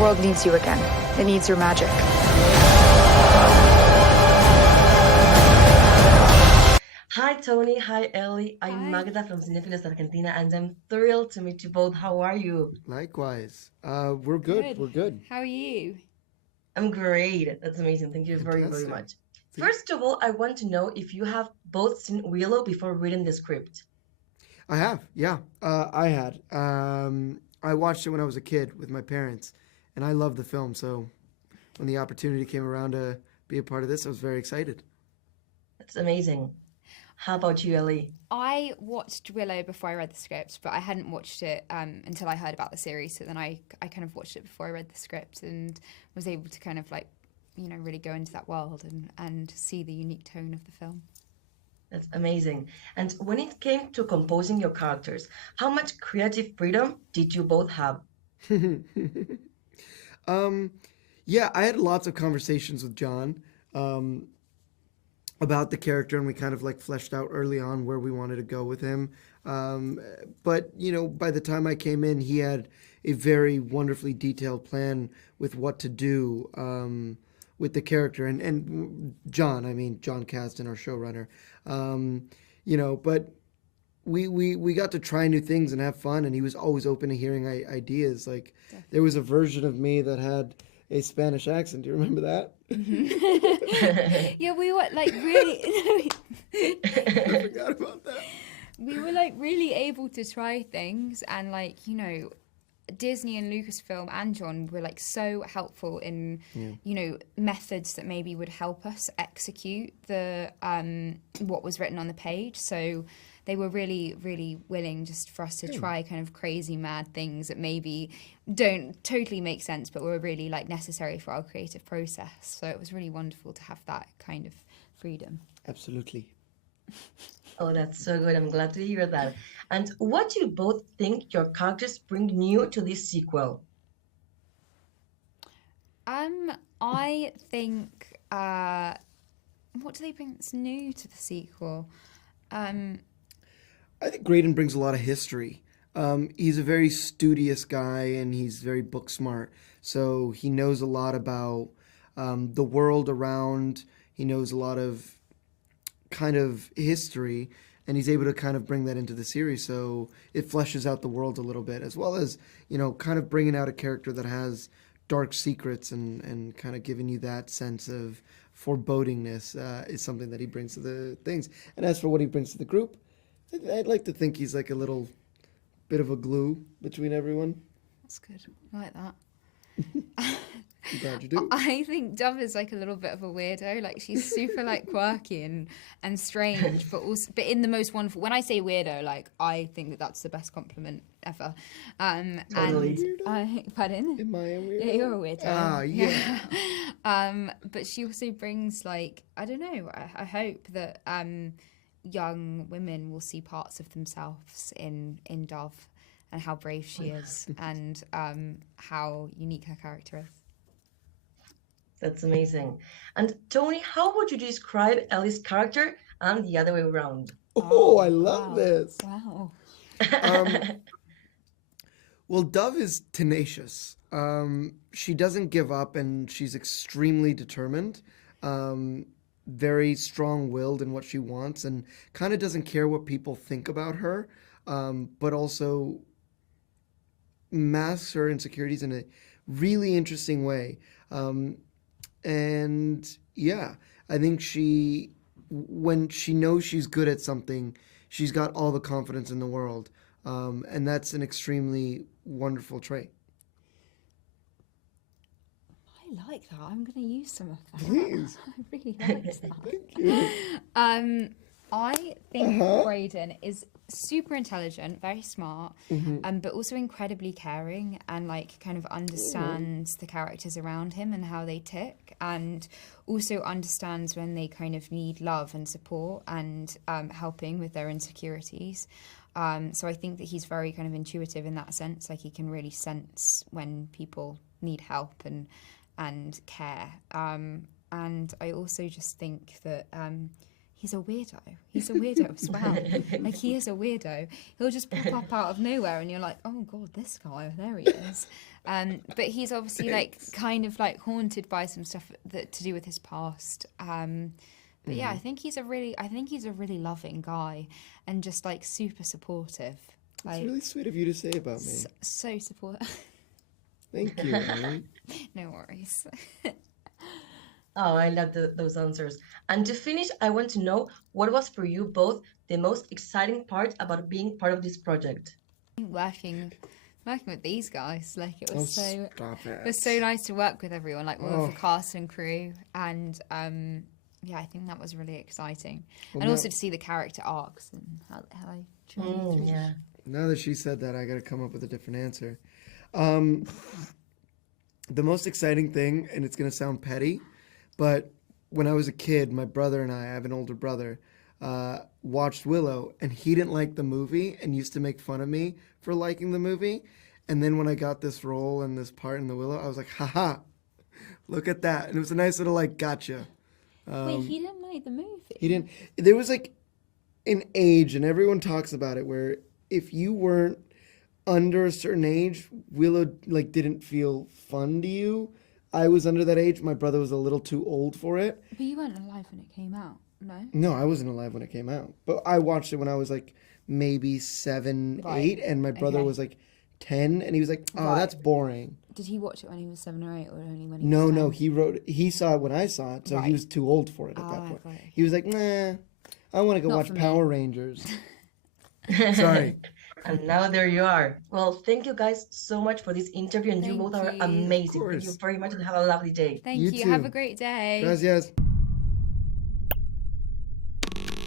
world needs you again. It needs your magic. Hi, Tony. Hi, Ellie. I'm Magda from Cinéfilos Argentina, and I'm thrilled to meet you both. How are you? Likewise. We're good. We're good. How are you? I'm great. That's amazing. Thank you very, very much. First of all, I want to know if you have both seen Willow before reading the script. I have, yeah. I had. I watched it when I was a kid with my parents, and I loved the film. So when the opportunity came around to be a part of this, I was very excited. That's amazing. How about you, Ellie? I watched Willow before I read the script, but I hadn't watched it until I heard about the series. So then I kind of watched it before I read the script and was able to kind of like, you know, really go into that world and see the unique tone of the film. That's amazing. And when it came to composing your characters, how much creative freedom did you both have? Yeah, I had lots of conversations with John about the character, and we kind of like fleshed out early on where we wanted to go with him. But, you know, by the time I came in, he had a very wonderfully detailed plan with what to do with the character. And John, I mean, John Kasdan, our showrunner, you know, but we got to try new things and have fun, and he was always open to hearing ideas. Like, there was a version of me that had a Spanish accent. Do you remember that? Yeah, we were like really. I forgot about that. We were like really able to try things, and like, you know, Disney and Lucasfilm and John were like so helpful in, you know, methods that maybe would help us execute the what was written on the page. So they were really, really willing just for us to try kind of crazy, mad things that maybe don't totally make sense, but were really like necessary for our creative process. So it was really wonderful to have that kind of freedom. Absolutely. Oh, that's so good. I'm glad to hear that. And what do you both think your characters bring new to this sequel? I think what do they bring that's new to the sequel? I think Graydon brings a lot of history. He's a very studious guy, and he's very book smart. So he knows a lot about the world around. He knows a lot of kind of history, and he's able to kind of bring that into the series. So it fleshes out the world a little bit, as well as, you know, kind of bringing out a character that has dark secrets and kind of giving you that sense of forebodingness is something that he brings to the things. And as for what he brings to the group, I'd like to think he's like a little bit of a glue between everyone. That's good. I like that. I'm glad you do. I think Dove is like a little bit of a weirdo. Like, she's super like quirky and strange, but also in the most wonderful. When I say weirdo, like, I think that that's the best compliment ever. Totally. And pardon? Am I a weirdo? Yeah, you're a weirdo. Ah, yeah. But she also brings like, I don't know. I hope that young women will see parts of themselves in Dove, and how brave she is, and how unique her character is. That's amazing. And Tony, how would you describe Ellie's character and the other way around? Oh, I love this. Wow. Well, Dove is tenacious. She doesn't give up, and she's extremely determined. Very strong-willed in what she wants, and kind of doesn't care what people think about her, but also masks her insecurities in a really interesting way. And yeah, I think when she knows she's good at something, she's got all the confidence in the world, and that's an extremely wonderful trait. I like that. I'm going to use some of that. Please. I really like that. Thank you. I think Graydon is super intelligent, very smart, but also incredibly caring, and like kind of understands the characters around him and how they tick, and also understands when they kind of need love and support and helping with their insecurities. So I think that he's very kind of intuitive in that sense. Like, he can really sense when people need help and care. And I also just think that he's a weirdo. He's a weirdo as well. Like, he is a weirdo. He'll just pop up out of nowhere and you're like, oh God, this guy, there he is. But he's obviously like kind of like haunted by some stuff that to do with his past. But yeah, I think he's a really loving guy and just like super supportive. Like, It's really sweet of you to say about me. So supportive. Thank you, Ellie. No worries. Oh, I love those answers. And to finish, I want to know what was for you both the most exciting part about being part of this project. Working with these guys, like it was Stop it. it was so nice to work with everyone, like all of the cast and crew, and yeah, I think that was really exciting, and also to see the character arcs and how they truly through. Yeah. Now that she said that, I got to come up with a different answer. The most exciting thing, and it's going to sound petty, but when I was a kid, my brother and I have an older brother, watched Willow, and he didn't like the movie and used to make fun of me for liking the movie. And then when I got this role and this part in the Willow, I was like, haha, look at that. And it was a nice little, like, gotcha. Wait, he didn't like the movie? He didn't. There was, like, an age, and everyone talks about it, where if you weren't under a certain age, Willow, like, didn't feel fun to you. I was under that age. My brother was a little too old for it. But you weren't alive when it came out, no? No, I wasn't alive when it came out. But I watched it when I was like maybe 7, 8, and my brother was like 10, and he was like, "Oh, that's boring." Did he watch it when he was 7 or 8, or only when he was 10? No. He saw it when I saw it, so he was too old for it at that point. Right. He was like, "Nah, I want to go Not watch for me." Power Rangers." Sorry. And now there you are. Well, thank you guys so much for this interview, and you Thank both are you. amazing. Of Thank you course. very much, and have a lovely day. Thank You you. Have too. a great day. Gracias.